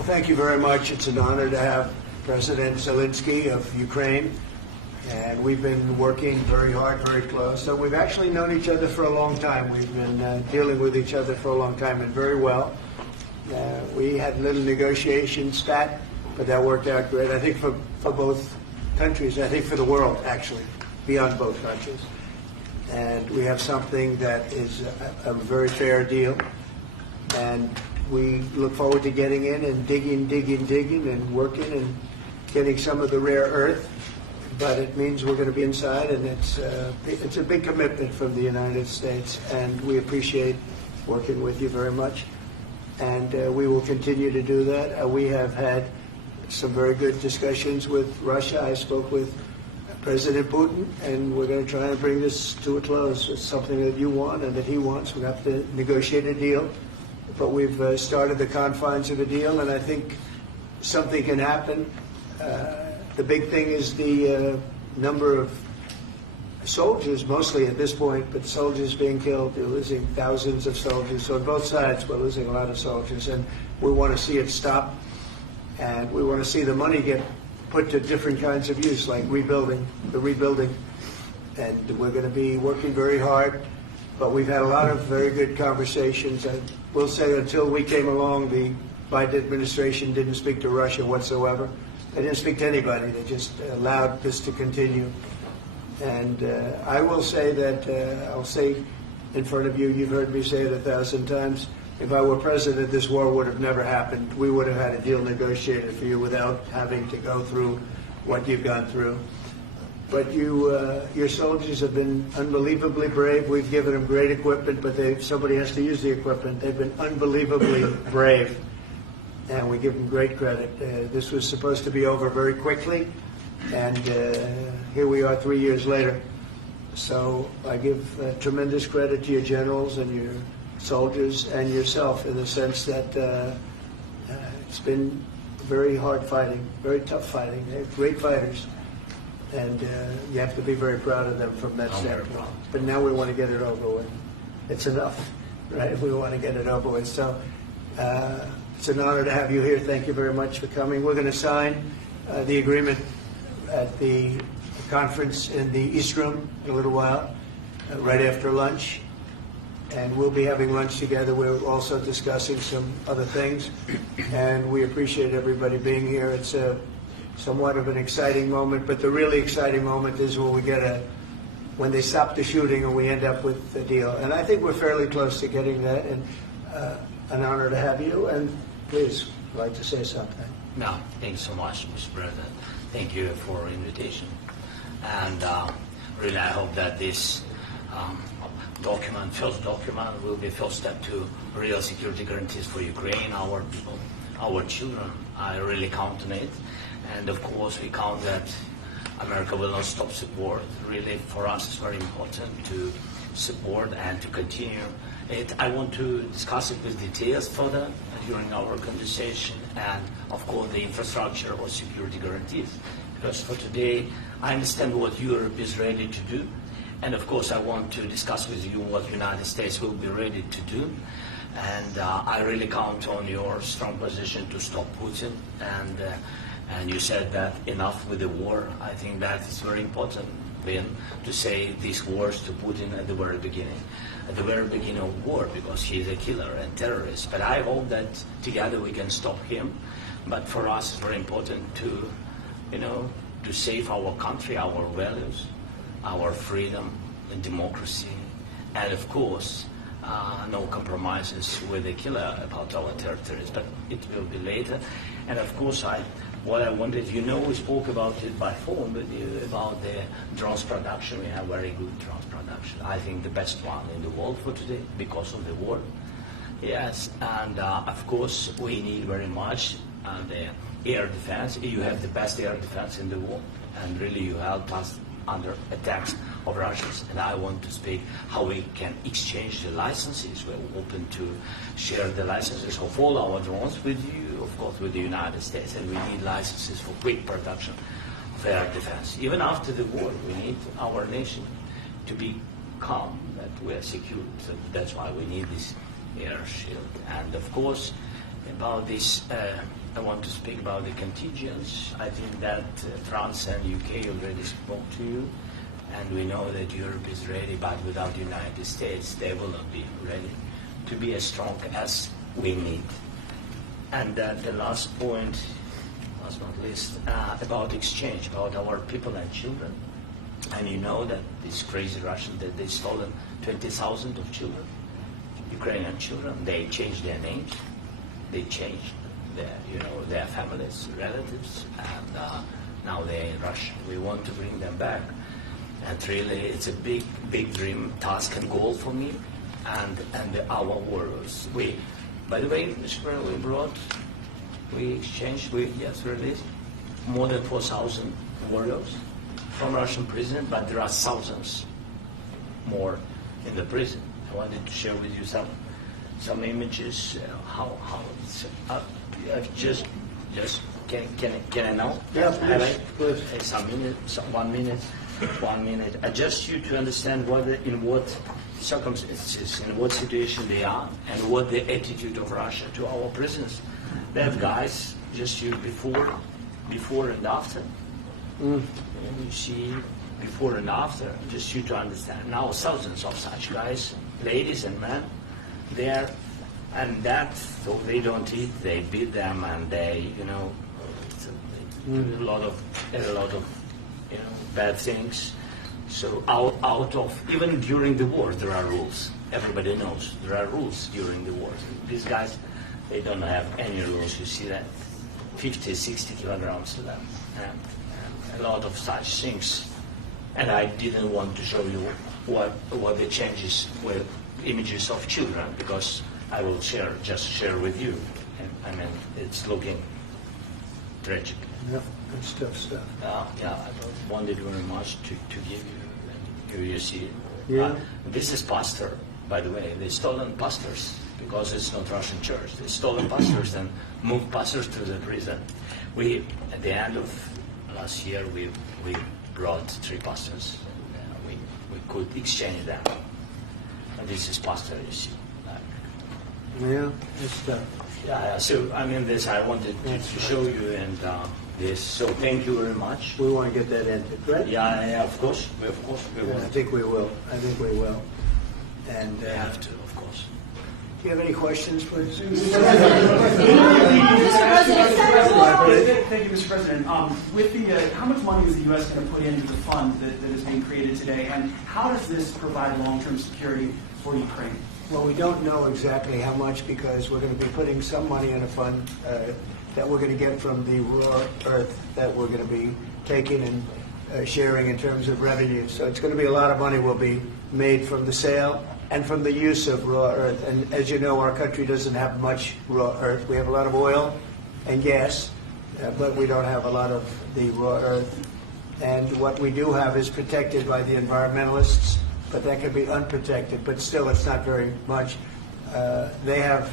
Well, thank you very much. It's an honor to have President Zelensky of Ukraine, and we've been working very hard, very close. So we've actually known each other for a long time. We've been dealing with each other for a long time and very well. We had little negotiation spat, but that worked out great. I think for both countries, I think for the world, actually, beyond both countries. And we have something that is a very fair deal. And we look forward to getting in and digging and working and getting some of the rare earth. But it means we're going to be inside, and it's a big commitment from the United States, and we appreciate working with you very much. And we will continue to do that. We have had some very good discussions with Russia. I spoke with President Putin, and we're going to try and bring this to a close. It's something that you want and that he wants. We have to negotiate a deal, but we've started the confines of a deal, and I think something can happen. The big thing is the number of soldiers, mostly at this point, but soldiers being killed. We're losing thousands of soldiers. So on both sides, we're losing a lot of soldiers, and we want to see it stop. And we want to see the money get put to different kinds of use, like rebuilding. And we're going to be working very hard. But we've had a lot of very good conversations. I will say until we came along, the Biden administration didn't speak to Russia whatsoever. They didn't speak to anybody. They just allowed this to continue. And I will say that, I'll say in front of you, you've heard me say it 1,000 times, if I were president, this war would have never happened. We would have had a deal negotiated for you without having to go through what you've gone through. But your soldiers have been unbelievably brave. We've given them great equipment, but somebody has to use the equipment. They've been unbelievably brave, and we give them great credit. This was supposed to be over very quickly, and here we are 3 years later. So I give tremendous credit to your generals and your soldiers and yourself in the sense that it's been very hard fighting, very tough fighting. They're great fighters, and you have to be very proud of them from that standpoint. But now we want to get it over with. It's enough, right? We want to get it over with. So it's an honor to have you here. Thank you very much for coming. We're going to sign the agreement at the conference in the East Room in a little while, right after lunch. And we'll be having lunch together. We're also discussing some other things. And we appreciate everybody being here. It's somewhat of an exciting moment, but the really exciting moment is when they stop the shooting and we end up with a deal. And I think we're fairly close to getting that, and an honor to have you. And please, I'd like to say something. No, thanks so much, Mr. President. Thank you for the invitation. And really, I hope that this first document will be the first step to real security guarantees for Ukraine, our people, our children. I really count on it. And of course, we count that America will not stop support. Really, for us, it's very important to support and to continue it. I want to discuss it with details further during our conversation, and of course, the infrastructure or security guarantees. Because for today, I understand what Europe is ready to do. And of course, I want to discuss with you what the United States will be ready to do. And I really count on your strong position to stop Putin. And you said that enough with the war. I think that is very important, Ben, to say these words to Putin at the very beginning of war, because he is a killer and terrorist. But I hope that together we can stop him. But for us, it's very important to, to save our country, our values, our freedom and democracy, and of course, no compromises with the killer about our territories, but it will be later. And of course, what I wanted, we spoke about it by phone with you, about the drones production. We have very good drones production. I think the best one in the world for today because of the war. Yes, and of course, we need very much the air defense. You have the best air defense in the world, and really you helped us under attacks of Russians. And I want to speak how we can exchange the licenses. We're open to share the licenses of all our drones with you, of course, with the United States. And we need licenses for quick production of air defense. Even after the war, we need our nation to be calm, that we are secure. So that's why we need this air shield. And of course, About this, I want to speak about the contingents. I think that France and UK already spoke to you, and we know that Europe is ready, but without the United States, they will not be ready to be as strong as we need. And the last point, last but not least, about exchange, about our people and children. And you know that these crazy Russians, that they stolen 20,000 of children, Ukrainian children. They changed their names, they changed their families, relatives, and now they're in Russia. We want to bring them back, and really, it's a big dream, task, and goal for me, and our warriors. By the way, Mr. President, we exchanged, released more than 4,000 warriors from Russian prison, but there are thousands more in the prison. I wanted to share with you some images. How it's just can I know? Yeah, please. Some minutes, 1 minute, 1 minute. Just you to understand in what circumstances, in what situation they are, and what the attitude of Russia to our prisoners. They have guys just you before and after. And you see before and after, just you to understand. Now thousands of such guys, ladies and men, there, and that, so they don't eat, they beat them, and they, a lot of bad things. So out of, even during the war, there are rules. Everybody knows there are rules during the war. These guys, they don't have any rules. You see that 50, 60 kilograms to them, and a lot of such things. And I didn't want to show you what the changes were, images of children, because I will just share with you. And, I mean, it's looking tragic. Yeah, that's tough stuff. I wanted very much to give you. You see it. Yeah. This is pastor, by the way. They stolen pastors because it's not Russian church. They stolen pastors and moved pastors to the prison. We, at the end of last year, we brought 3 pastors. We could exchange them. And this is pastor, you see. Yeah, it's tough. Yeah. So I mean, this I wanted to show you, and this. So thank you very much. We want to get that ended, right? Yeah, of course. We will. I think we will. And We have to, of course. do you have any questions, please? Thank you, Mr. President. With how much money is the U.S. going to put into the fund that is being created today, and how does this provide long-term security for Ukraine? Well, we don't know exactly how much, because we're going to be putting some money in a fund that we're going to get from the raw earth that we're going to be taking and sharing in terms of revenue. So it's going to be a lot of money will be made from the sale and from the use of raw earth. And as you know, our country doesn't have much raw earth. We have a lot of oil and gas, but we don't have a lot of the raw earth. And what we do have is protected by the environmentalists, but that can be unprotected. But still, it's not very much. They have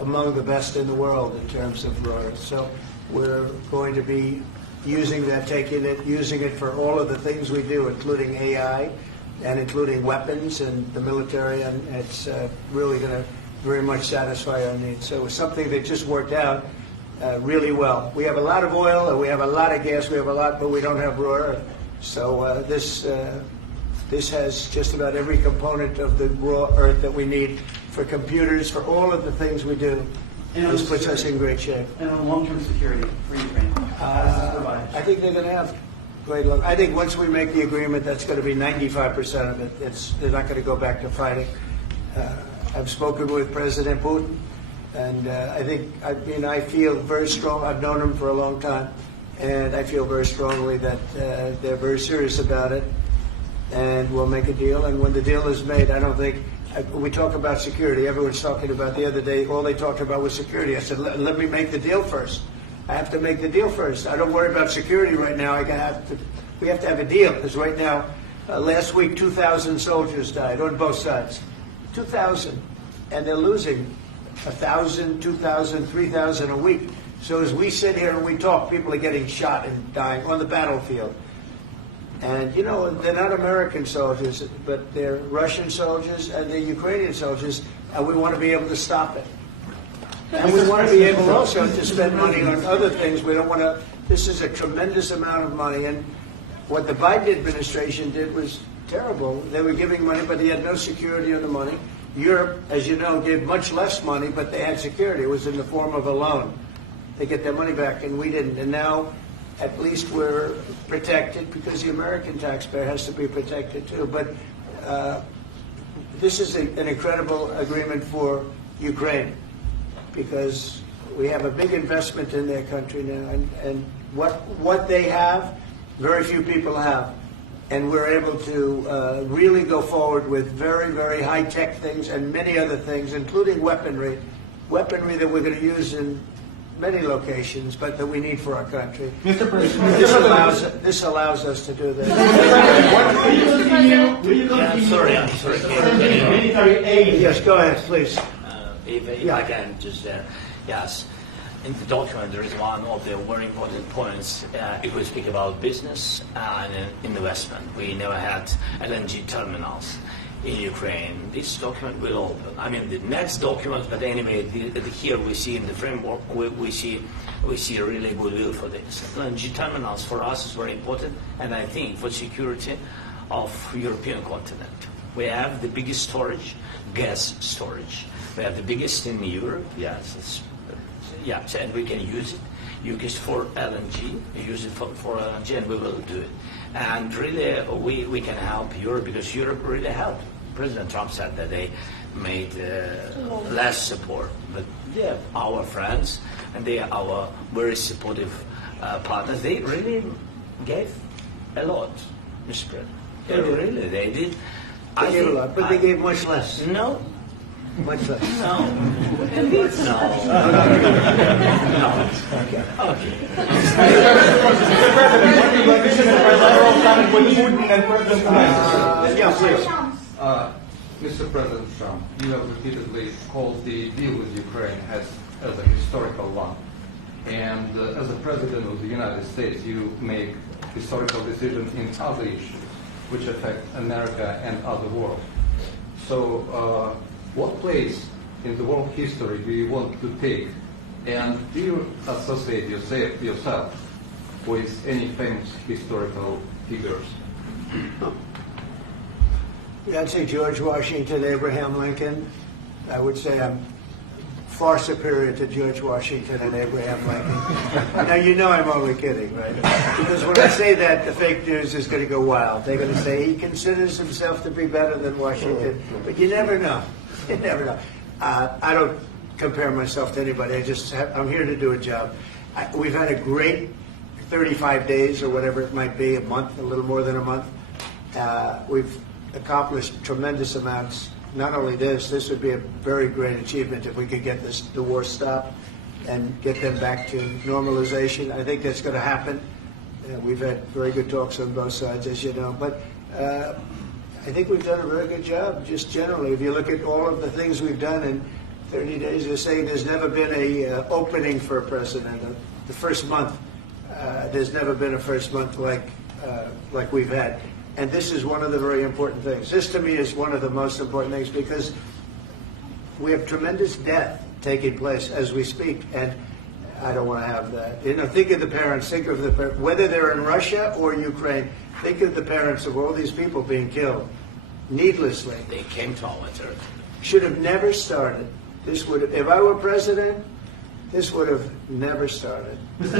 among the best in the world in terms of raw earth. So we're going to be using that, using it for all of the things we do, including AI and including weapons and the military, and it's really going to very much satisfy our needs. So it's something that just worked out really well. We have a lot of oil, and we have a lot of gas, we have a lot, but we don't have raw earth. So this has just about every component of the raw earth that we need for computers, for all of the things we do. And this puts us in great shape. And on long-term security for Ukraine, how does this provide? I think they're going to have great luck. I think once we make the agreement, that's going to be 95% of it. They're not going to go back to fighting. I've spoken with President Putin, and I feel very strong. I've known him for a long time, and I feel very strongly that they're very serious about it, and we'll make a deal. And when the deal is made, I don't think we talk about security. Everyone's talking about the other day. All they talked about was security. I said, let me make the deal first. I have to make the deal first. I don't worry about security right now. We have to have a deal, because right now, last week, 2,000 soldiers died on both sides. 2,000. And they're losing 1,000, 2,000, 3,000 a week. So as we sit here and we talk, people are getting shot and dying on the battlefield. And, they're not American soldiers, but they're Russian soldiers and they're Ukrainian soldiers, and we want to be able to stop it. And we want to be able also to spend money on other things. We don't want to, this is a tremendous amount of money. And what the Biden administration did was terrible. They were giving money, but they had no security on the money. Europe, as you know, gave much less money, but they had security. It was in the form of a loan. They get their money back, and we didn't. And now, at least we're protected because the American taxpayer has to be protected too. But this is an incredible agreement for Ukraine because we have a big investment in their country now, and what they have, very few people have. And we're able to really go forward with very, very high-tech things and many other things, including weaponry that we're going to use in many locations, but that we need for our country. Mr. President, This allows us to do this. will you continue I'm sorry. sending military aid? Yes, go ahead, please. If I can just, yes. In the document, there is one of the very important points. If we speak about business and investment, we never had LNG terminals in Ukraine. This document will open. I mean, the next document, but anyway, here we see in the framework, we see a really goodwill for this. LNG terminals for us is very important, and I think for security of European continent. We have the biggest storage, gas storage. We have the biggest in Europe, yes. Yes, and we can use it. Use it for LNG. Use it for LNG, and we will do it. And really, we can help Europe because Europe really helped. President Trump said that they made less support, but yeah, our friends and they are our very supportive partners. They really gave a lot, Mr. President. They did. They gave a lot, but they gave much less. No. Much less. No. No. Okay. Yeah, please. Mr. President Trump, you have repeatedly called the deal with Ukraine as a historical one. And as a President of the United States, you make historical decisions in other issues which affect America and other world. So what place in the world history do you want to take? And do you associate yourself with any famous historical figures? I'd say George Washington, Abraham Lincoln. I would say I'm far superior to George Washington and Abraham Lincoln. Now, you know I'm only kidding, right? Because when I say that, the fake news is going to go wild. They're going to say he considers himself to be better than Washington. But you never know. You never know. I don't compare myself to anybody. I'm here to do a job. We've had a great 35 days or whatever it might be, a month, a little more than a month. We've accomplished tremendous amounts. Not only this would be a very great achievement if we could get the war stopped and get them back to normalization. I think that's going to happen. We've had very good talks on both sides, as you know. But I think we've done a very good job, just generally. If you look at all of the things we've done in 30 days, they're saying there's never been a opening for a president. The first month, there's never been a first month like we've had. And this is one of the very important things. This, to me, is one of the most important things because we have tremendous death taking place as we speak, and I don't want to have that. You know, think of the parents, whether they're in Russia or Ukraine, think of the parents of all these people being killed needlessly. They came to our territory. Should have never started. This would have, if I were president, this would have never started. Mr.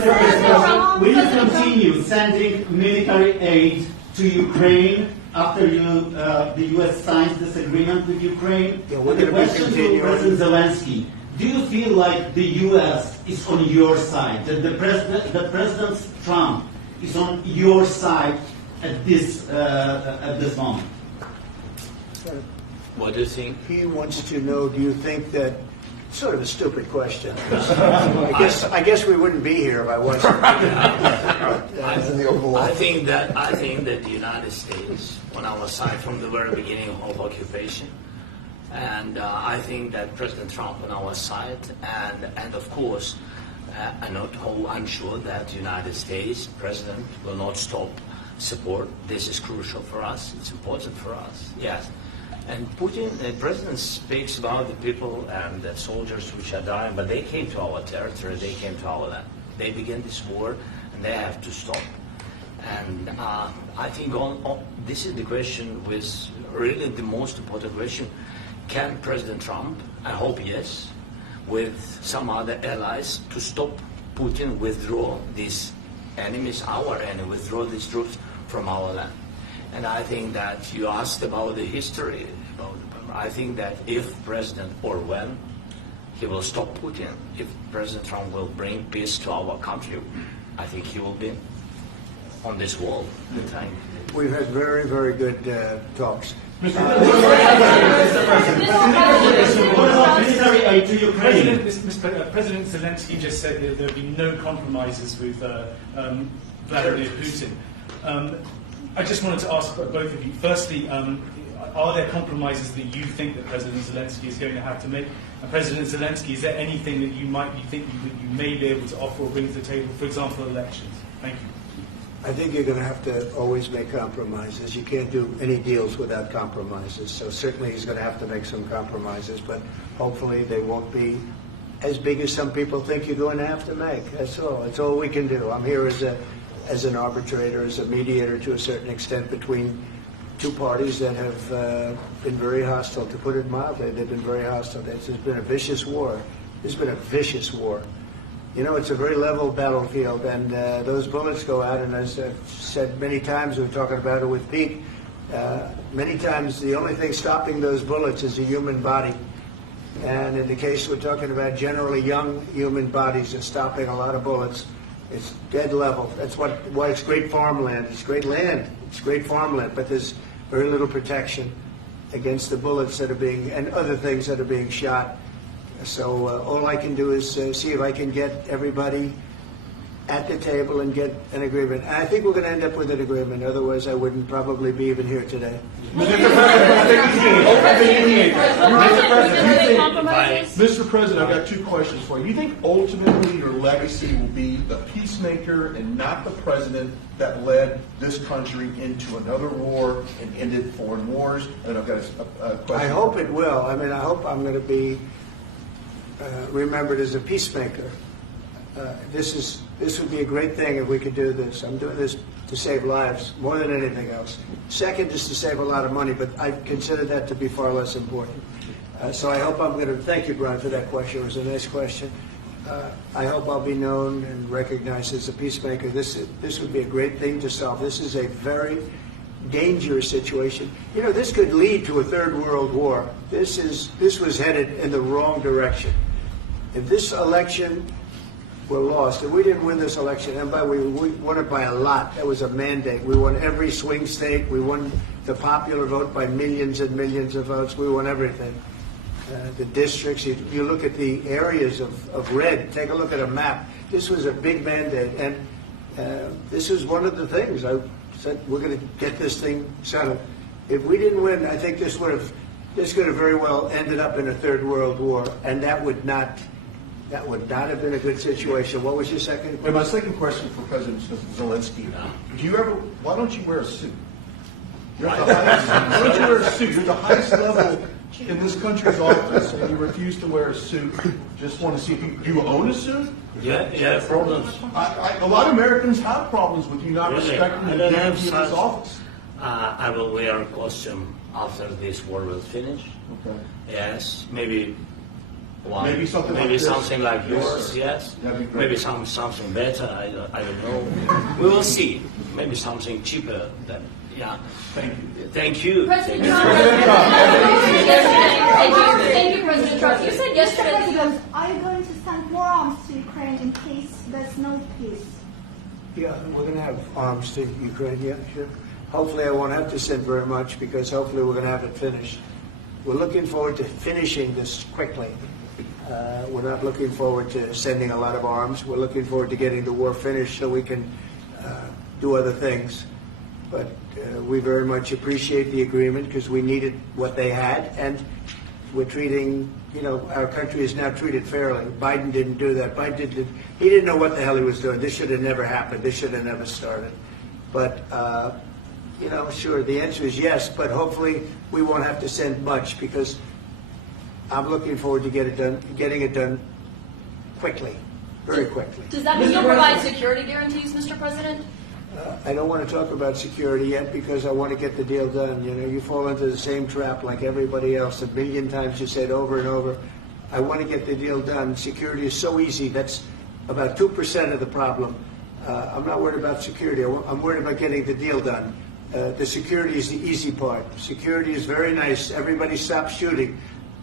President, will you continue sending military aid to Ukraine after the U.S. signs this agreement with Ukraine? Yeah, we're And the gonna be question to continuing. President Zelensky: do you feel like the U.S. is on your side? That the President Trump is on your side at this moment? What do you think? He wants to know, do you think that, sort of a stupid question. I guess we wouldn't be here if I wasn't. I think that the United States, on our side from the very beginning of occupation, and I think that President Trump on our side, and of course, I'm sure that the United States President will not stop support. This is crucial for us. It's important for us. Yes. And Putin, the president speaks about the people and the soldiers which are dying, but they came to our territory, they came to our land. They began this war, and they have to stop. And I think this is the question, with really the most important question. Can President Trump, I hope yes, with some other allies, to stop Putin, withdraw these enemies, our enemy, withdraw these troops from our land? And I think that you asked about the history. I think that if President, or when, he will stop Putin, if President Trump will bring peace to our country, I think he will be on this wall. We've had very, very good talks. What about military aid to Ukraine? President Zelensky just said that there will be no compromises with Vladimir Putin. I just wanted to ask both of you. Firstly, are there compromises that you think that President Zelensky is going to have to make? And President Zelensky, is there anything that you might be thinking that you may be able to offer or bring to the table, for example, elections? Thank you. I think you're going to have to always make compromises. You can't do any deals without compromises. So certainly he's going to have to make some compromises, but hopefully they won't be as big as some people think you're going to have to make. That's all. That's all we can do. I'm here as an arbitrator, as a mediator to a certain extent between two parties that have been very hostile. To put it mildly, they've been very hostile. There's been a vicious war. There's been a vicious war. You know, it's a very level battlefield, and those bullets go out, and as I've said many times, we were talking about it with Pete, many times the only thing stopping those bullets is a human body. And in the case we're talking about, generally young human bodies are stopping a lot of bullets. It's dead level. That's why it's great farmland. It's great land. It's great farmland, but there's very little protection against the bullets that are being, and other things that are being shot. So all I can do is see if I can get everybody at the table and get an agreement. And I think we're going to end up with an agreement. Otherwise, I wouldn't probably be even here today. Mr. President, I've got two questions for you. You think ultimately your legacy will be the peacemaker and not the president that led this country into another war and ended foreign wars? And I've got a question. I hope it will. I mean, I hope I'm going to be remembered as a peacemaker. This would be a great thing if we could do this. I'm doing this to save lives more than anything else. Second is to save a lot of money, but I consider that to be far less important. So I hope I'm going to, thank you, Brian, for that question. It was a nice question. I hope I'll be known and recognized as a peacemaker. This would be a great thing to solve. This is a very dangerous situation. You know, this could lead to a third world war. This was headed in the wrong direction. If this election were lost, if we didn't win this election, and we won it by a lot, that was a mandate. We won every swing state. We won the popular vote by millions and millions of votes. We won everything. The districts, you look at the areas of red, take a look at a map. This was a big mandate, and this was one of the things. I said, we're going to get this thing settled. If we didn't win, I think this could have very well ended up in a third world war, and that would not have been a good situation. What was your second question? And my second question for President Zelensky: why don't you wear a suit? Why don't you wear a suit? You're the highest level in this country's office, and you refuse to wear a suit. Just want to see if you own a suit? Yeah, problems. A lot of Americans have problems with you not respecting the dignity of this office. I will wear a costume after this war will finish. Okay. Yes, maybe one. Maybe something like maybe this. something like yours. Yes. That'd be great. Maybe something better. I don't know. We will see. Maybe something cheaper. Yeah. Thank you. Thank you. President Trump. Thank you, President Trump. You said yesterday that you President, are you going to send more arms to Ukraine in case there's no peace? Yeah, we're going to have arms to Ukraine, yeah, sure. Hopefully I won't have to send very much, because hopefully we're going to have it finished. We're looking forward to finishing this quickly. We're not looking forward to sending a lot of arms. We're looking forward to getting the war finished so we can do other things. But we very much appreciate the agreement, because we needed what they had, and we're treating, our country is now treated fairly. Biden didn't do that. He didn't know what the hell he was doing. This should have never happened. This should have never started. But you know, sure, the answer is yes, but hopefully we won't have to send much because I'm looking forward to getting it done quickly, very quickly. Does that mean you'll provide security guarantees, Mr. President? I don't want to talk about security yet because I want to get the deal done. You know, you fall into the same trap like everybody else. A million times you said over and over, I want to get the deal done. Security is so easy. That's about 2% of the problem. I'm not worried about security. I'm worried about getting the deal done. The security is the easy part. Security is very nice. Everybody stops shooting.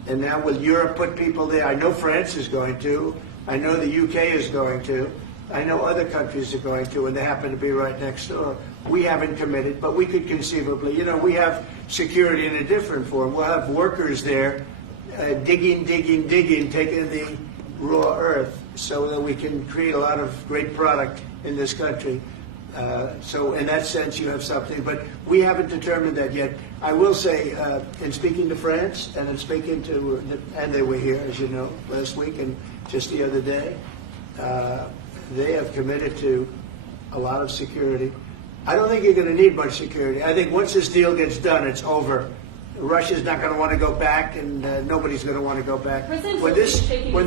And now will Europe put people there? I know France is going to. I know the UK is going to. I know other countries are going to, and they happen to be right next door. We haven't committed, but we could conceivably. You know, we have security in a different form. We'll have workers there digging, taking the raw earth so that we can create a lot of great product in this country. So in that sense, you have something. But we haven't determined that yet. I will say, in speaking to France and in speaking to, and they were here, as you know, last week and just the other day, they have committed to a lot of security. I don't think you're going to need much security. I think once this deal gets done, it's over. Russia's not going to want to go back, and nobody's going to want to go back. When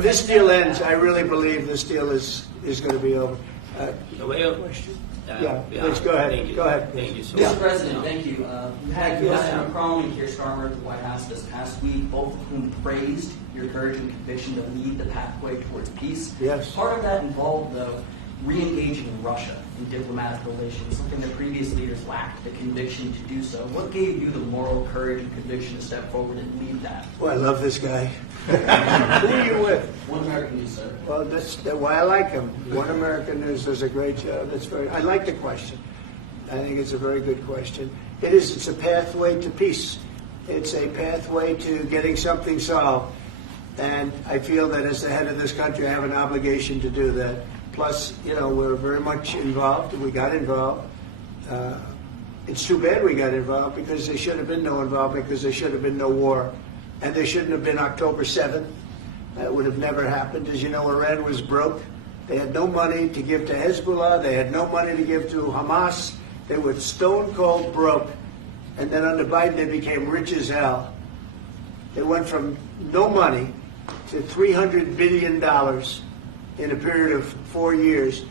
this deal ends, I really believe this deal is going to be over. Question? Please go ahead. Thank you. Go ahead. Thank you so Mr. much. President, thank you. You had President Macron and Keir Starmer at the White House this past week, both of whom praised your courage and conviction to lead the pathway towards peace. Yes. Part of that involved, though, re-engaging Russia in diplomatic relations, something that previous leaders lacked the conviction to do so. What gave you the moral courage and conviction to step forward and lead that? Well, I love this guy. Who are you with? One American News, sir. Well, that's why I like him. One American News does a great job. I like the question. I think it's a very good question. It's a pathway to peace. It's a pathway to getting something solved. And I feel that as the head of this country, I have an obligation to do that. Plus, you know, we're very much involved. We got involved. It's too bad we got involved because there should have been no involvement because there should have been no war. And there shouldn't have been October 7th. That would have never happened. As you know, Iran was broke. They had no money to give to Hezbollah. They had no money to give to Hamas. They were stone cold broke. And then under Biden, they became rich as hell. They went from no money to $300 billion in a period of 4 years.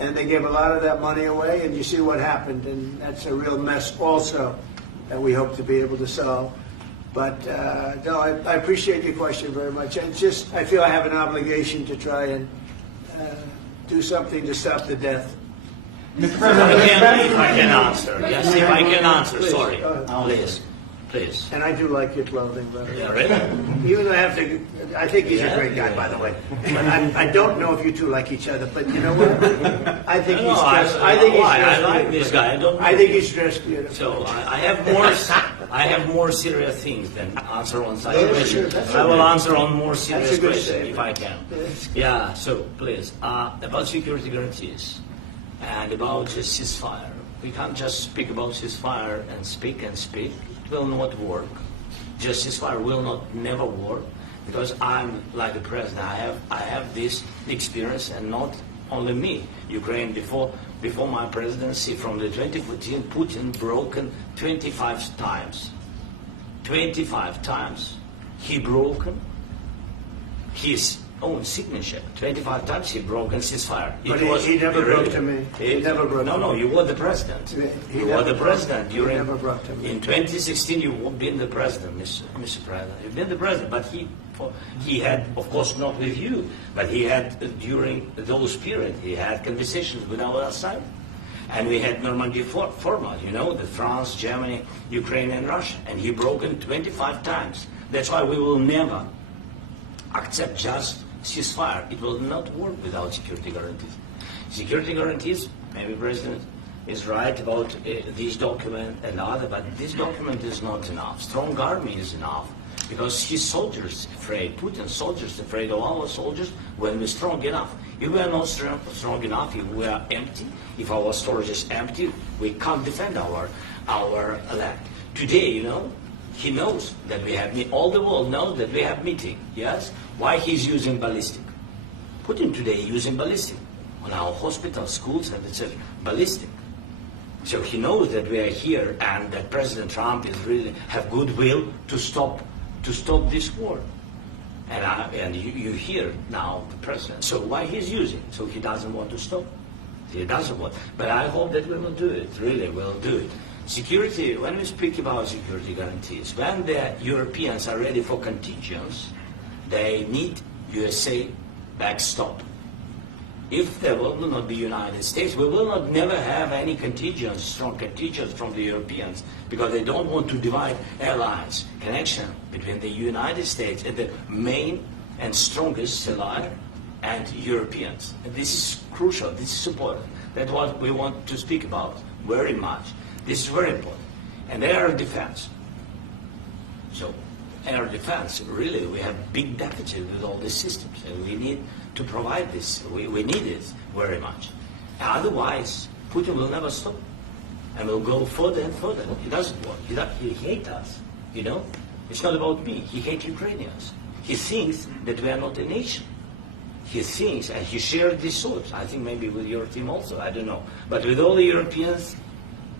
And they gave a lot of that money away, and you see what happened. And that's a real mess also that we hope to be able to solve. But no, I appreciate your question very much. It's just, I feel I have an obligation to try and do something to stop the death. If I can answer. Yes, if I can answer. Please, Sorry. go ahead. Please. And I do like your clothing, by the way. Yeah, really? Even though I think he's a great guy, by the way. But I don't know if you two like each other. But you know what? I think he's dressed. I like this guy. I think he's dressed beautiful. So I have more serious things than answer on side Yeah, question. sure, I will answer on more serious good question statement. if I can. Yes. Yeah. So please, about security guarantees and about ceasefire. We can't just speak about ceasefire and speak and speak. It will not work. Just ceasefire will not never work because I'm like the president. I have this experience, and not only me. Ukraine before my presidency, from the 2014, Putin broken 25 times. 25 times he broken his own signature. 25 times he broken ceasefire. But he never broke to me. He never broke to me. No, you were the president. He You never were the broke- president he during. never broke to me. In 2016, you've been the president, Mr. President. You've been the president, but he had, of course, not with you, but he had during those periods, he had conversations with our side. And we had Normandy format, you know, the France, Germany, Ukraine, and Russia. And he broken 25 times. That's why we will never accept just ceasefire. It will not work without security guarantees. Security guarantees, maybe President is right about this document and other, but this document is not enough. Strong army is enough because his soldiers afraid, Putin's soldiers afraid of our soldiers when we're strong enough. If we are not strong enough, if we are empty, if our storage is empty, we can't defend our land. Today, you know, he knows that we have, all the world knows that we have meeting, yes? Why he's using ballistic? Putin today using ballistic on our hospitals, schools, and etc. Ballistic. So he knows that we are here and that President Trump is really have goodwill to stop this war. And you hear now the president. So why he's using? So he doesn't want to stop. He doesn't want. But I hope that we will do it. Really, we'll do it. Security. When we speak about security guarantees, when the Europeans are ready for contingents, they need USA backstop. If there will not be United States, we will not never have any contingents, strong contingents from the Europeans, because they don't want to divide allies, connection between the United States and the main and strongest ally and Europeans. And this is crucial, this is important. That's what we want to speak about very much. This is very important. And air defense. So air defense, really, we have big deficit with all these systems, and we need to provide this. We need it very much. Otherwise, Putin will never stop, and will go further and further. He doesn't want. He hates us. You know, it's not about me. He hates Ukrainians. He thinks that we are not a nation. He thinks, and he shared these thoughts. I think maybe with your team also. I don't know, but with all the Europeans,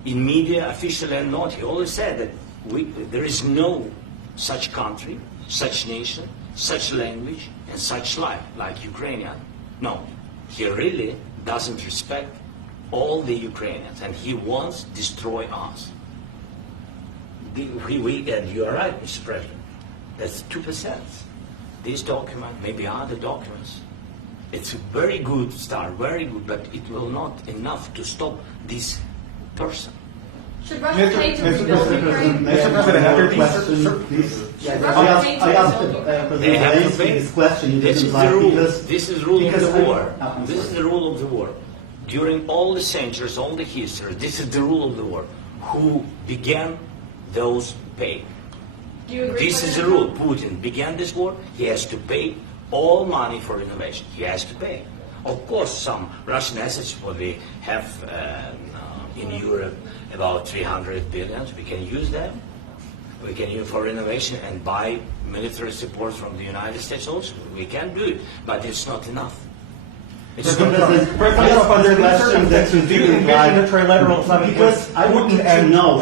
in media, officially and not, he always said that there is no such country, such nation, such language, and such life like Ukrainian. No, he really doesn't respect all the Ukrainians, and he wants to destroy us. And you are right, Mr. President. That's 2%. This document, maybe other documents, it's a very good start, very good, but it will not enough to stop this person. Should Russia pay to rebuild Ukraine? Mr. President, after question, please. Should I Russia asked pay to President rebuild Ukraine? They have to Zelensky pay. this question. You This didn't is the like rule. because This is rule of because the war. I'm This is sorry. the rule of the war. During all the centuries, all the history, this is the rule of the war. Who began, those pay. Do you agree, This is the President rule. Putin began this war. He has to pay all money for innovation. He has to pay. Of course, some Russian assets what we have in Europe, about 300 billion. We can use them. We can use for innovation and buy military support from the United States also. We can do it, but it's not enough. It's Mr. not enough. President, I asked the question that you didn't like because I wanted to know.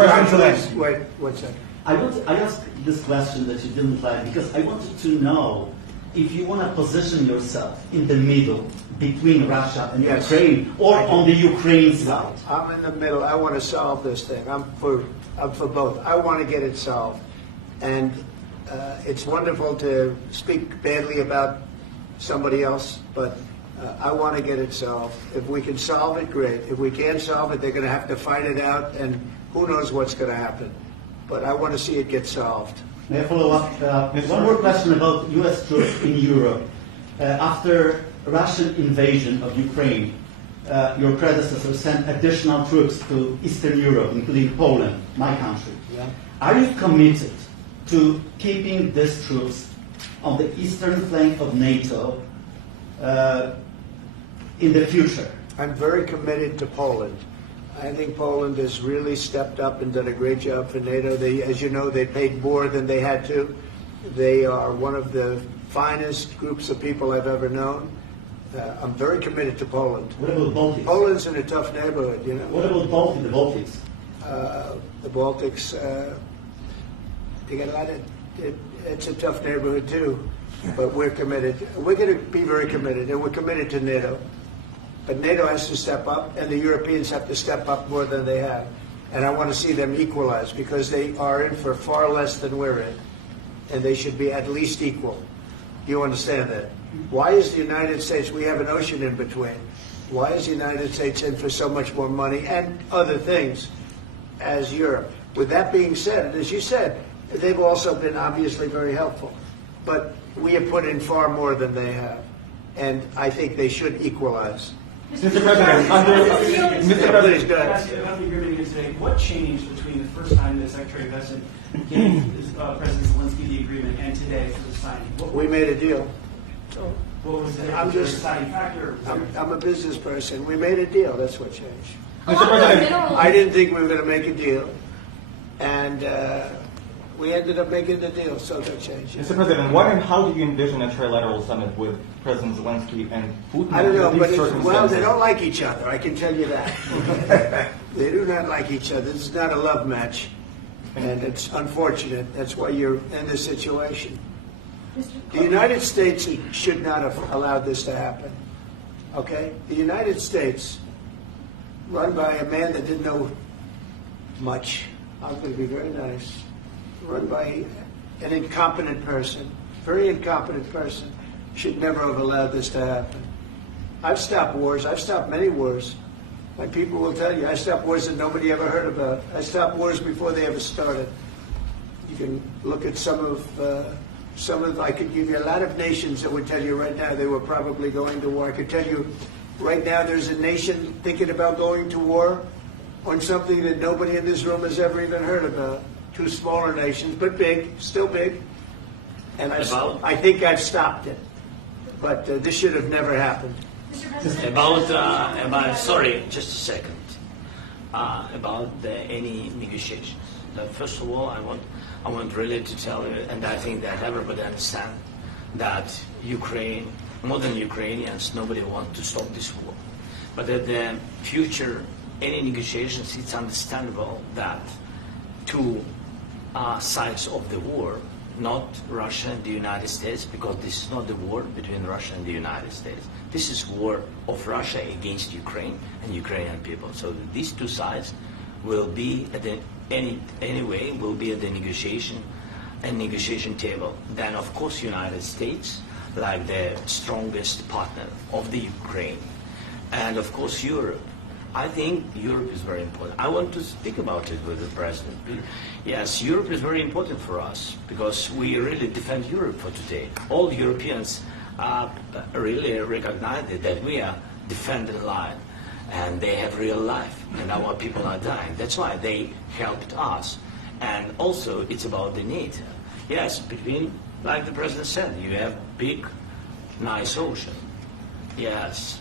Wait, 1 second. I asked this question that you didn't like because I wanted to know if you want to position yourself in the middle between Russia and Yes. Ukraine or on the Ukraine side. I'm in the middle. I want to solve this thing. I'm for both. I want to get it solved. And it's wonderful to speak badly about somebody else, but I want to get it solved. If we can solve it, great. If we can't solve it, they're going to have to fight it out, and who knows what's going to happen. But I want to see it get solved. May I follow up? One more question about U.S. troops in Europe. After Russian invasion of Ukraine, your predecessor sent additional troops to Eastern Europe, including Poland, my country. Yeah. Are you committed to keeping these troops on the eastern flank of NATO in the future? I'm very committed to Poland. I think Poland has really stepped up and done a great job for NATO. They, as you know, they paid more than they had to. They are one of the finest groups of people I've ever known. I'm very committed to Poland. What about Baltics? Poland's in a tough neighborhood, you know. What about the Baltics? The Baltics, they got a lot of, it's a tough neighborhood too, but we're committed. We're going to be very committed, and we're committed to NATO. But NATO has to step up, and the Europeans have to step up more than they have. And I want to see them equalize, because they are in for far less than we're in, and they should be at least equal. You understand that? Why is the United States, we have an ocean in between, why is the United States in for so much more money and other things as Europe? With that being said, as you said, they've also been obviously very helpful. But we have put in far more than they have, and I think they should equalize. Mr. President, Mr. President, go I ahead. ask you about the agreement here today. What changed between the first time the Secretary of Defense gave President Zelensky the agreement and today for the signing? We made a deal. What was the I'm just- deciding factor? I'm a business person. We made a deal. That's what changed. A lot of the minerals- I didn't think we were going to make a deal, and We ended up making the deal, so that changed. Mr. President, what and how do you envision a trilateral summit with President Zelensky and Putin? I don't know, under but these well, circumstances? they don't like each other. I can tell you that. They do not like each other. This is not a love match, and it's unfortunate. That's why you're in this situation. The United States should not have allowed this to happen. Okay, the United States, run by a man that didn't know much. I'm going to be very nice. Run by an incompetent person, very incompetent person, should never have allowed this to happen. I've stopped wars. I've stopped many wars. My people will tell you, I stopped wars that nobody ever heard about. I stopped wars before they ever started. You can look at some of, I could give you a lot of nations that would tell you right now they were probably going to war. I could tell you right now there's a nation thinking about going to war on something that nobody in this room has ever even heard about. Two smaller nations, but big, still big. And I think I've stopped it. But this should have never happened. Sorry, just a second. About any negotiations. First of all, I want really to tell you, and I think that everybody understands that Ukraine, more than Ukrainians, nobody wants to stop this war. But at the future, any negotiations, it's understandable that two sides of the war, not Russia and the United States, because this is not the war between Russia and the United States. This is war of Russia against Ukraine and Ukrainian people. So these two sides will be at the will be at the negotiation table. Then of course United States, like the strongest partner of the Ukraine, and of course Europe. I think Europe is very important. I want to speak about it with the President. Yes, Europe is very important for us because we really defend Europe for today. All Europeans really recognize that we are defending life and they have real life and our people are dying. That's why they helped us. And also it's about the need. Yes, between, like the President said, you have big, nice ocean. Yes,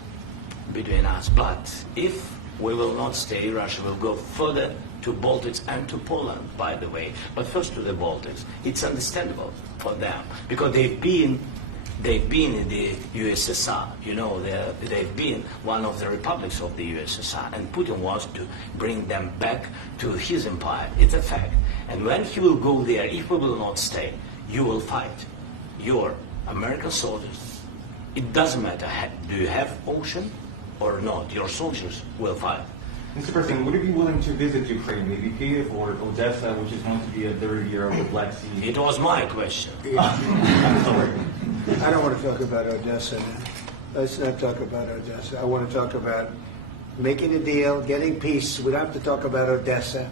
between us. But if we will not stay, Russia will go further to Baltics and to Poland, by the way. But first to the Baltics. It's understandable for them because they've been in the USSR. You know, they've been one of the republics of the USSR, and Putin wants to bring them back to his empire. It's a fact. And when he will go there, if we will not stay, you will fight your American soldiers. It doesn't matter, do you have ocean or not, your soldiers will fight. Mr. President, would you be willing to visit Ukraine, maybe Kyiv or Odessa, which is going to be a third year of the Black Sea? It was my question. I'm sorry. I don't want to talk about Odessa now. Let's not talk about Odessa. I want to talk about making a deal, getting peace. We don't have to talk about Odessa,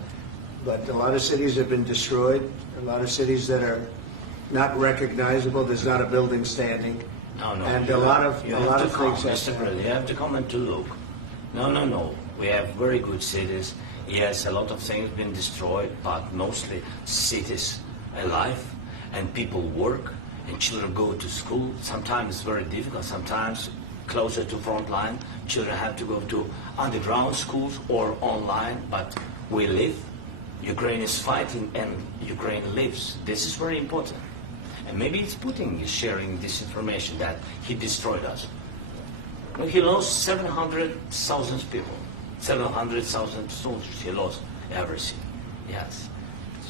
but a lot of cities have been destroyed, a lot of cities that are not recognizable. There's not a building standing. No. And a lot of things. Mr. President, you have to come and to look. No. We have very good cities. Yes, a lot of things have been destroyed, but mostly cities alive, and people work, and children go to school. Sometimes it's very difficult. Sometimes closer to front line, children have to go to underground schools or online. But we live. Ukraine is fighting, and Ukraine lives. This is very important. And maybe it's Putin is sharing this information that he destroyed us. Well, he lost 700,000 people, 700,000 soldiers. He lost everything. Yes.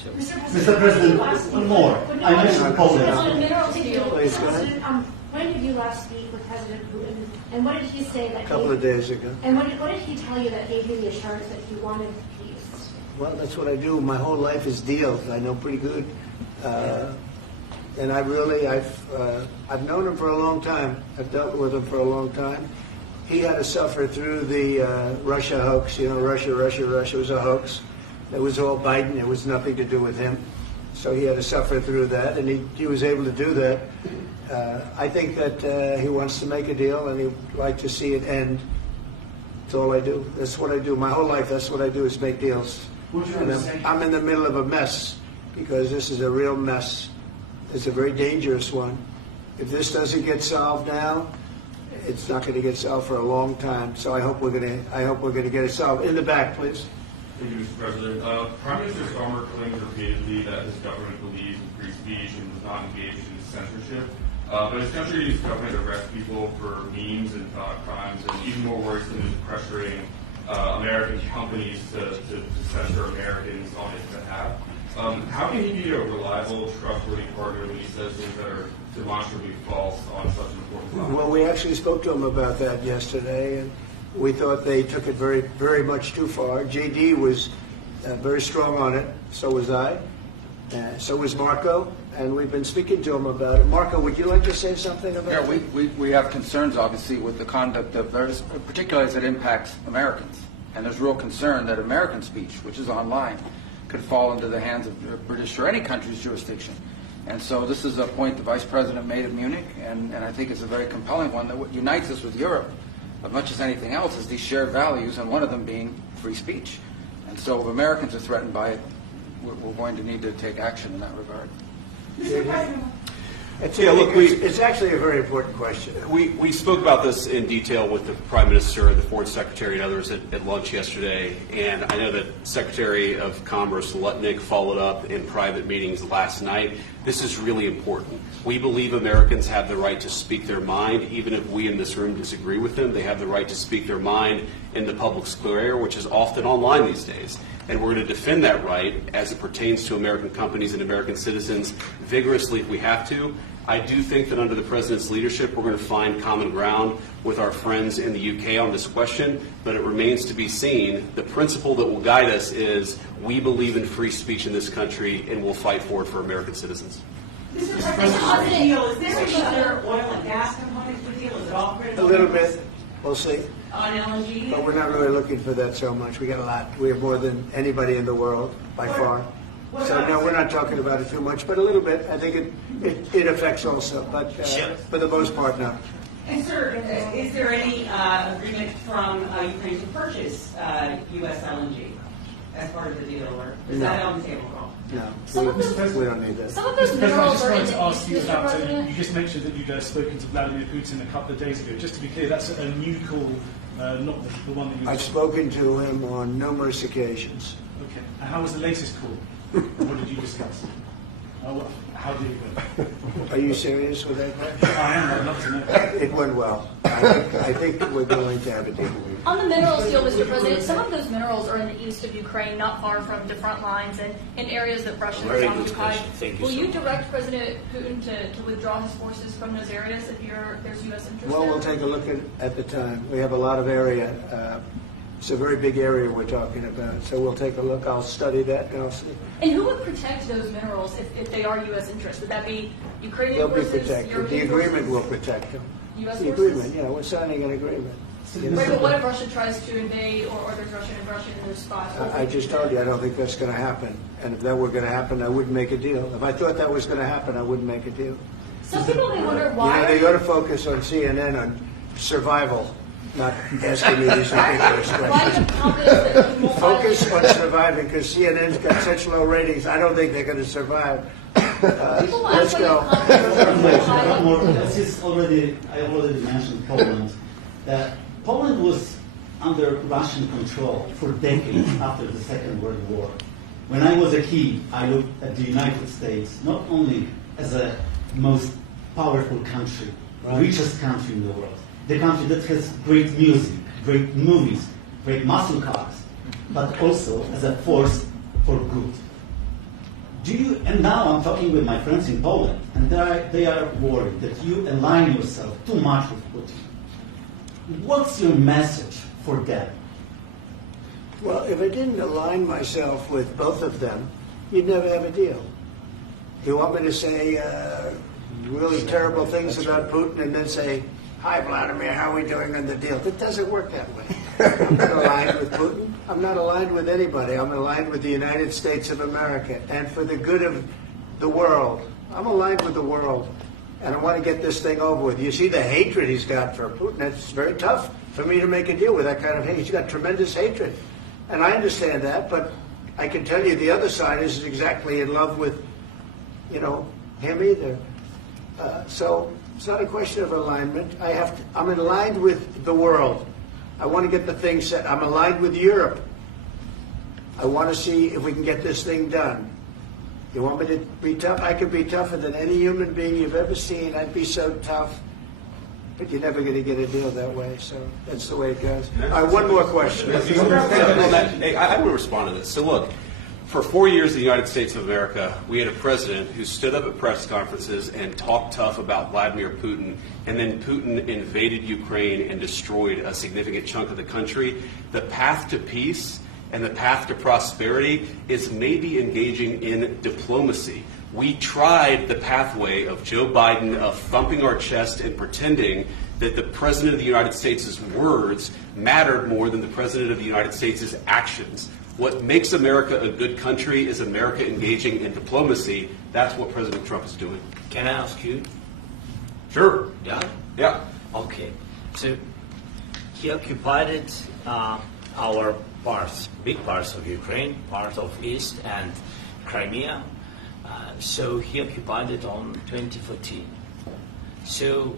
So. Mr. President, one more. I mentioned Poland. On a mineral deal, Please, go ahead. President, when did you last speak with President Putin? And what did he say that A couple of days ago. And what did he tell you that gave you the assurance that he wanted peace? Well, that's what I do. My whole life is deals. I know pretty good. And I've known him for a long time. I've dealt with him for a long time. He had to suffer through the Russia hoax. You know, Russia was a hoax. It was all Biden. It was nothing to do with him. So he had to suffer through that, and he was able to do that. I think that he wants to make a deal, and he'd like to see it end. That's all I do. That's what I do. My whole life, that's what I do, is make deals. And I'm in the middle of a mess, because this is a real mess. It's a very dangerous one. If this doesn't get solved now, it's not going to get solved for a long time. So I hope we're going to get it solved. In the back, please. Thank you, Mr. President. Prime Minister Starmer claims repeatedly that his government believes in free speech and does not engage in censorship. But his country's government arrests people for memes and thought crimes, and even more worrisome is pressuring American companies to censor Americans on his behalf. How can he be a reliable, trustworthy partner when he says things that are demonstrably false on such an important topic? Well, we actually spoke to him about that yesterday, and we thought they took it very, very much too far. JD was very strong on it. So was I. So was Marco, and we've been speaking to him about it. Marco, would you like to say something about it? Yeah, we have concerns, obviously, with the conduct of various, particularly as it impacts Americans. And there's real concern that American speech, which is online, could fall into the hands of British or any country's jurisdiction. And so this is a point the Vice President made at Munich, and I think it's a very compelling one that what unites us with Europe, as much as anything else, is these shared values, and one of them being free speech. And so if Americans are threatened by it, we're going to need to take action in that regard. Mr. President. It's actually a very important question. We spoke about this in detail with the Prime Minister, the Foreign Secretary, and others at lunch yesterday. And I know that Secretary of Commerce Lutnick followed up in private meetings last night. This is really important. We believe Americans have the right to speak their mind, even if we in this room disagree with them. They have the right to speak their mind in the public square, which is often online these days. And we're going to defend that right as it pertains to American companies and American citizens vigorously if we have to. I do think that under the President's leadership, we're going to find common ground with our friends in the UK on this question, but it remains to be seen. The principle that will guide us is we believe in free speech in this country, and we'll fight for it for American citizens. Mr. President, on the deal, is there another oil and gas component to the deal? Is it all critical? A little bit. We'll see. On LNG? But we're not really looking for that so much. We got a lot. We have more than anybody in the world, by far. So no, we're not talking about it too much, but a little bit. I think it affects also, but for the most part, no. And sir, is there any agreement from Ukraine to purchase U.S. LNG as part of the deal, or is that on the table at all? No, we don't need that. Some of those minerals are in the east, Mr. President. You just mentioned that you'd spoken to Vladimir Putin a couple of days ago. Just to be clear, that's a new call, not the one that you... I've spoken to him on numerous occasions. Okay. And how was the latest call? What did you discuss? How did it go? Are you serious with that question? I am. I'd love to know. It went well. I think we're going to have a deal. On the minerals deal, Mr. President, some of those minerals are in the east of Ukraine, not far from the front lines and in areas that Russia has occupied. Will you direct President Putin to withdraw his forces from those areas if there's U.S. interest Well, there? we'll take a look at the time. We have a lot of area. It's a very big area we're talking about. So we'll take a look. I'll study that and I'll see. And who would protect those minerals if they are U.S. interests? Would that be Ukrainian They'll be forces, protected. European The agreement forces? will protect them. U.S. The forces? agreement, yeah, we're signing an agreement. Right, but what if Russia tries to invade or there's Russian aggression in those spots? I just told you I don't think that's going to happen. And if that were going to happen, I wouldn't make a deal. If I thought that was going to happen, I wouldn't make a deal. Some people may wonder why. You know, they ought to focus on CNN on survival, not asking me these ridiculous questions. Focus on surviving, because CNN's got such low ratings. I don't think they're going to survive. Let's go. One more. I already mentioned Poland. Poland was under Russian control for decades after the Second World War. When I was a kid, I looked at the United States not only as a most powerful country, richest country in the world, the country that has great music, great movies, great muscle cars, but also as a force for good. And now I'm talking with my friends in Poland, and they are worried that you align yourself too much with Putin. What's your message for them? Well, if I didn't align myself with both of them, you'd never have a deal. You want me to say really terrible things about Putin and then say, "Hi, Vladimir, how are we doing on the deal?" It doesn't work that way. I'm not aligned with Putin. I'm not aligned with anybody. I'm aligned with the United States of America. And for the good of the world, I'm aligned with the world. And I want to get this thing over with. You see the hatred he's got for Putin. It's very tough for me to make a deal with that kind of hate. He's got tremendous hatred. And I understand that, but I can tell you the other side isn't exactly in love with, him either. So it's not a question of alignment. I'm aligned with the world. I want to get the thing set. I'm aligned with Europe. I want to see if we can get this thing done. You want me to be tough? I could be tougher than any human being you've ever seen. I'd be so tough. But you're never going to get a deal that way, so that's the way it goes. All right, one more question. Hey, I want to respond to this. So look, for 4 years in the United States of America, we had a president who stood up at press conferences and talked tough about Vladimir Putin, and then Putin invaded Ukraine and destroyed a significant chunk of the country. The path to peace and the path to prosperity is maybe engaging in diplomacy. We tried the pathway of Joe Biden of thumping our chest and pretending that the President of the United States' words mattered more than the President of the United States' actions. What makes America a good country is America engaging in diplomacy. That's what President Trump is doing. Can I ask you? Sure. Yeah? Yeah. Okay. So he occupied our parts, big parts of Ukraine, part of East and Crimea. So he occupied it on 2014. So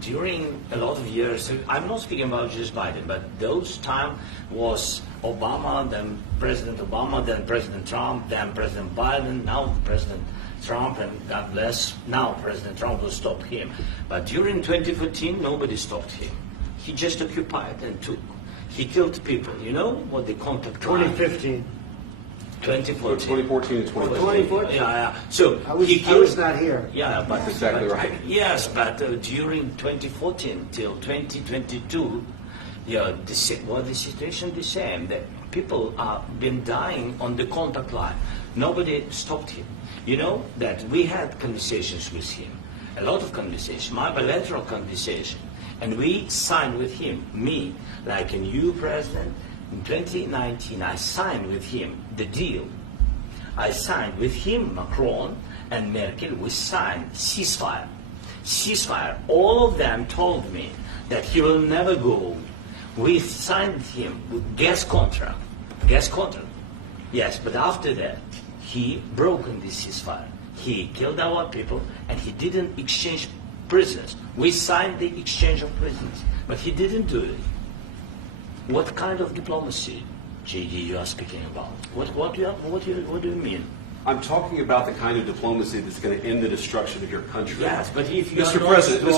during a lot of years, so I'm not speaking about just Biden, but those time was Obama, then President Obama, then President Trump, then President Biden, now President Trump, and God bless, now President Trump will stop him. But during 2014, nobody stopped him. He just occupied and took. He killed people. You know what the contact line? 2015. 2014 and 2014. Yeah. So I was not here. Yeah, but that's exactly right. Yes, but during 2014 till 2022, yeah, the situation the same. That people have been dying on the contact line. Nobody stopped him. You know that we had conversations with him, a lot of conversations, my bilateral conversation, and we signed with him, me, like a new president. In 2019, I signed with him the deal. I signed with him, Macron and Merkel, we signed ceasefire. Ceasefire. All of them told me that he will never go. We signed with him with gas contract. Gas contract. Yes, but after that, he broken this ceasefire. He killed our people and he didn't exchange prisoners. We signed the exchange of prisoners, but he didn't do it. What kind of diplomacy, JD, you are speaking about? What do you mean? I'm talking about the kind of diplomacy that's going to end the destruction of your country. Yes, but if you Mr.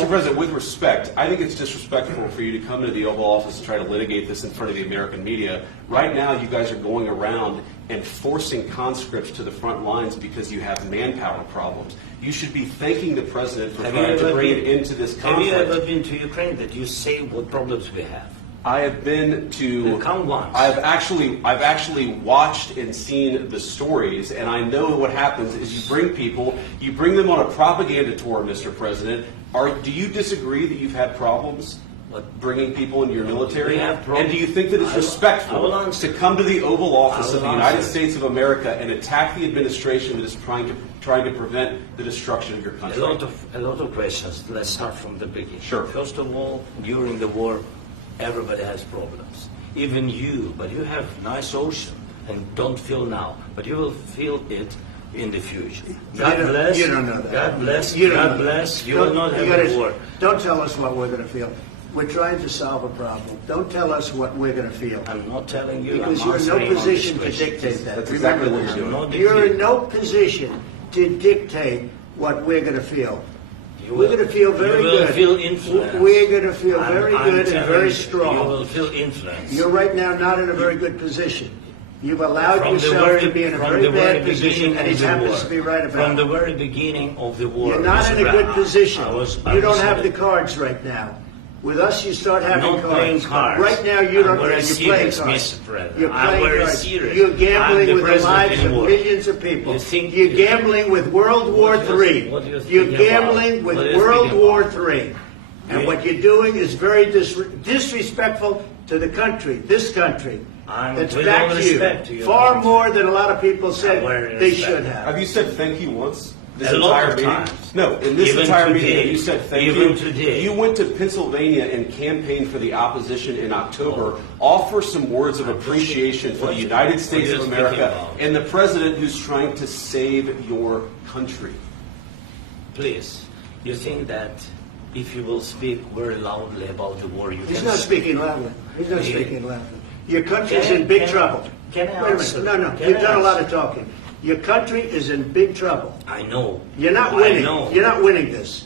President, with respect, I think it's disrespectful for you to come into the Oval Office and try to litigate this in front of the American media. Right now, you guys are going around and forcing conscripts to the front lines because you have manpower problems. You should be thanking the President for trying to bring it into this conflict. Have you ever been to Ukraine that you say what problems we have? I have been to. Come once. I've actually watched and seen the stories, and I know what happens is you bring them on a propaganda tour, Mr. President. Do you disagree that you've had problems bringing people into your military? And do you think that it's respectful to come to the Oval Office of the United States of America and attack the administration that is trying to prevent the destruction of your country? A lot of questions. Let's start from the beginning. Sure. First of all, during the war, everybody has problems. Even you, but you have nice ocean and don't feel now, but you will feel it in the future. God bless. You don't know that. God bless. You don't God know bless. that. You will not have a war. Don't tell us what we're going to feel. We're trying to solve a problem. Don't tell us what we're going to feel. I'm not telling you. Because I'm you're in no answering on position this to question. dictate that. That's exactly what you're doing. You're in no position to dictate what we're going to feel. We're going to feel very good. You will feel influence. We're going to feel very I'm good and telling very you, strong. You will feel influence. You're right now not in a very good position. You've allowed yourself to be in a very bad position, and he happens to be right about it. From the very beginning of the war. You're not in a good position. I You don't was have the cards right now. With us, you start having not playing cards. cards. Right now, you don't. I'm very You're playing serious, cards. Mr. President. You're I'm playing very cards. serious. You're gambling I'm with the president lives in of war. millions of people. You think You're gambling with World War III. What do you think You're about? gambling with What do you World think War about? III. And what you're doing is very disrespectful to the country, this country. That's with back all to you. respect to your Far country. more than a lot of people said Very they respect. should have. Have you said thank you once? This A lot entire of meeting? times. No, in this Even entire today. meeting, you said thank Even you. today. You went to Pennsylvania and campaigned for the opposition in October. Offer some words of appreciation for the United States of America and the president who's trying to save your country. Please, you think that if you will speak very loudly about the war, you He's can... not speaking loudly. He's not speaking loudly. Your country's in big trouble. Can I Wait a answer? minute. No. Can You've I done a lot answer? of talking. Your country is in big trouble. I know. You're not I winning. know. You're not winning this.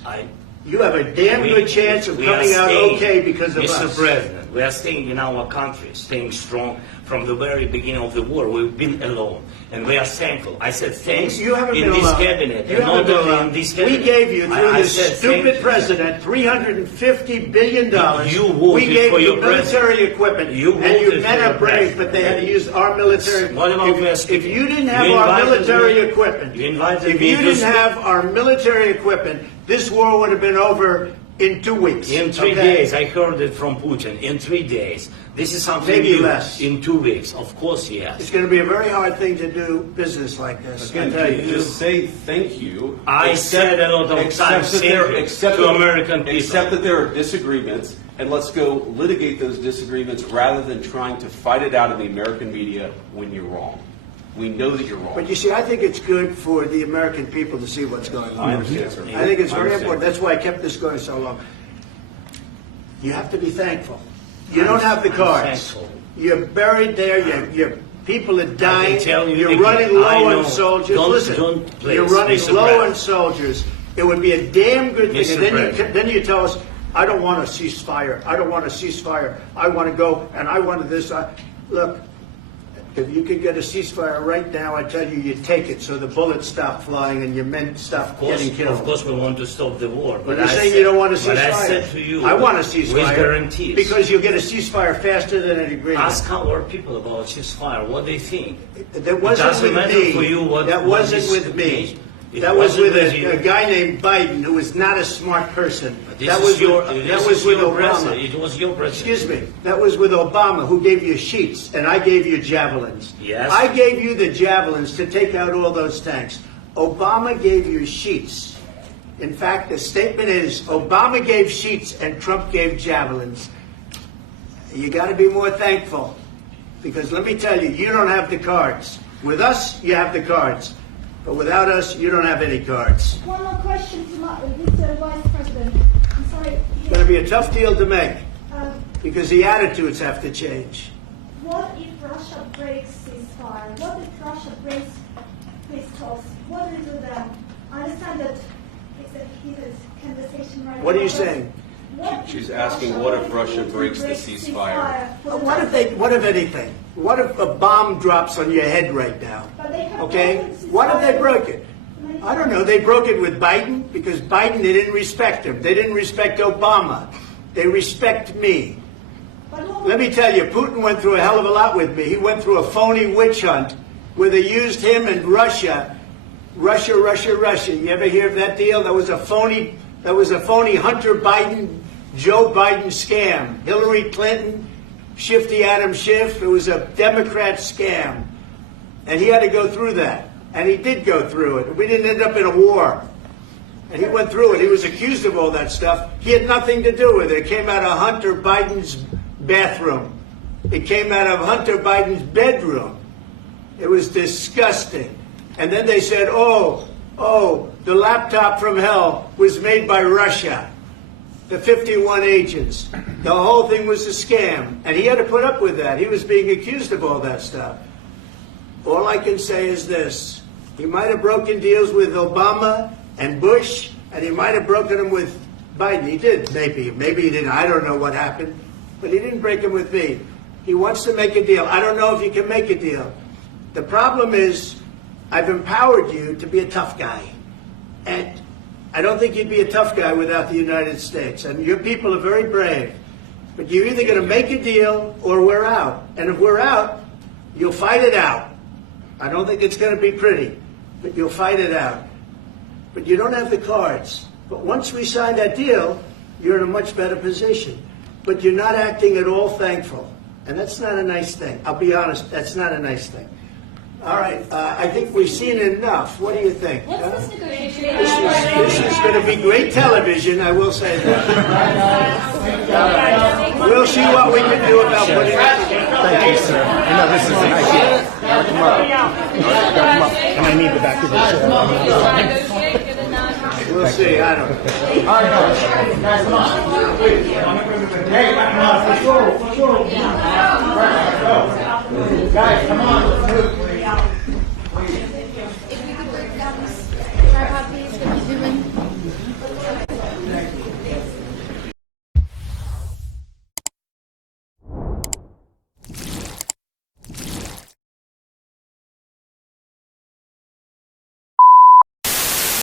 You have a damn good chance of We are coming out staying, okay because of Mr. us. President, we are staying in our country, staying strong from the very beginning of the war. We've been alone, and we are thankful. I said thanks You haven't in been this alone. cabinet, You and haven't not been only alone. in this We cabinet. gave you, through I this said thank stupid you. president, $350 billion. You voted we gave for you your military equipment, You and you voted men for are your brave, president. but they had to use our military. What about If you didn't have You our invited military me- equipment, You invited if me you to didn't speak. have our military equipment, this war would have been over in 2 weeks. In 3 okay? days, I heard it from Putin. In 3 days, this is something Maybe new. less. In 2 weeks, of course, yes. It's going to be a very hard thing to do business like this. Again, I tell you. just say thank you. I said a lot of Except times that thank there- you except to that- American people. Except that there are disagreements, and let's go litigate those disagreements rather than trying to fight it out in the American media when you're wrong. We know that you're wrong. But you see, I think it's good for the American people to see what's going on. I understand, sir. I think it's I very understand. important. That's why I kept this going so long. You have to be thankful. You don't have the I'm cards. thankful. You're buried there. Your people are dying. tell you You're again, running I low know. on soldiers. Don't- Listen, don't please, you're running Mr. low President. on soldiers. It would be a damn good thing. Mr. And then President. then you tell us, I don't want a ceasefire. I don't want a ceasefire. I want to go and I want this. Look, if you could get a ceasefire right now, I tell you, you take it so the bullets stop flying and your men stop getting killed. Of course, we want to stop the war. But you're saying you don't want a ceasefire. But I said to you, I want a with ceasefire. guarantees. Because you'll get a ceasefire faster than an agreement. Ask our people about ceasefire, what they think. That wasn't doesn't with matter me. for you what- that what wasn't this with me. means. It That was wasn't with with you. a guy named Biden, who was not a smart person. This That is was your, with, this that was is with your Obama. president. It was your president. Excuse me. That was with Obama, who gave you sheets, and I gave you javelins. Yes. I gave you the javelins to take out all those tanks. Obama gave you sheets. In fact, the statement is Obama gave sheets and Trump gave javelins. You got to be more thankful, because let me tell you, you don't have the cards. With us, you have the cards. But without us, you don't have any cards. One more question to Mr. Vice President. I'm sorry. It's going to be a tough deal to make, Um, because the attitudes have to change. What if Russia breaks ceasefire? What if Russia breaks peace talks? What do we do then? I understand that it's a heated conversation right now. What are you but saying? what She's if asking, what if Russia breaks the breaks ceasefire? What if anything? What if a bomb drops on your head right now? But they have Okay? broken ceasefire. What if they broke it? I don't know. They broke it with Biden because Biden, they didn't respect him. They didn't respect Obama. They respect me. Let me tell you, Putin went through a hell of a lot with me. He went through a phony witch hunt where they used him and Russia. Russia. You ever hear of that deal? That was a phony Hunter Biden, Joe Biden scam. Hillary Clinton, Shifty Adam Schiff. It was a Democrat scam. And he had to go through that. And he did go through it. We didn't end up in a war. And he went through it. He was accused of all that stuff. He had nothing to do with it. It came out of Hunter Biden's bathroom. It came out of Hunter Biden's bedroom. It was disgusting. And then they said, oh, the laptop from hell was made by Russia. The 51 agents. The whole thing was a scam. And he had to put up with that. He was being accused of all that stuff. All I can say is this. He might have broken deals with Obama and Bush, and he might have broken them with Biden. He did, maybe. Maybe he didn't. I don't know what happened. But he didn't break them with me. He wants to make a deal. I don't know if he can make a deal. The problem is, I've empowered you to be a tough guy. And I don't think you'd be a tough guy without the United States. And your people are very brave. But you're either going to make a deal or we're out. And if we're out, you'll fight it out. I don't think it's going to be pretty, but you'll fight it out. But you don't have the cards. But once we sign that deal, you're in a much better position. But you're not acting at all thankful. And that's not a nice thing. I'll be honest, that's not a nice thing. All right, I think we've seen enough. What do you think? What's this negotiation? This is going to be great television, I will say that. All right. We'll see what we can do about putting it together. Thank you, sir. I know this is an idea. Come up. And I need the back of the chair. We'll see, I don't know. All right, guys, come on. Hey, let's go. Guys, come on.